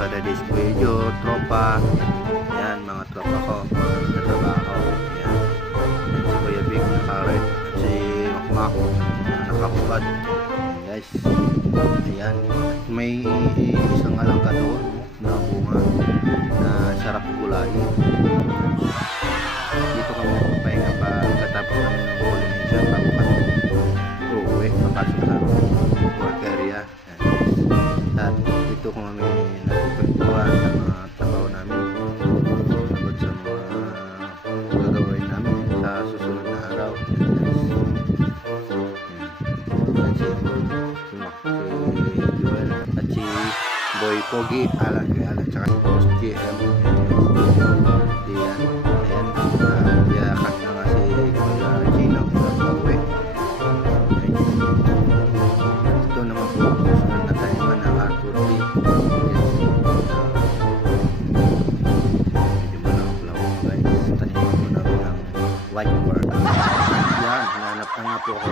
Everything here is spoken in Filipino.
sa today's video, tropa. Yan, mga tropa ko sa trabaho. Yan. Yan si Kuya Big naka-red at si Makmak nakahubad. Guys, ayan. May isang alangka doon na bunga na sarap gulayin. Dito kami nagpapahinga pagkatapos namin ng pollination bago kami uuwi papasok sa work area. At dito kami nagpagpuan sa mga trabaho namin tungkol sa mga gagawin namin sa susunod na araw. Si Joel at si Boy Pogi, Alan tsaka si Boss GM. Diyan, ayan, yakas na nga si Kuya Gino na pauwi. Ito naman po susunod na taniman ng Arthur D. Medyo malawak guys, taniman mo na ng white bird. Yan, hanap na nga po ako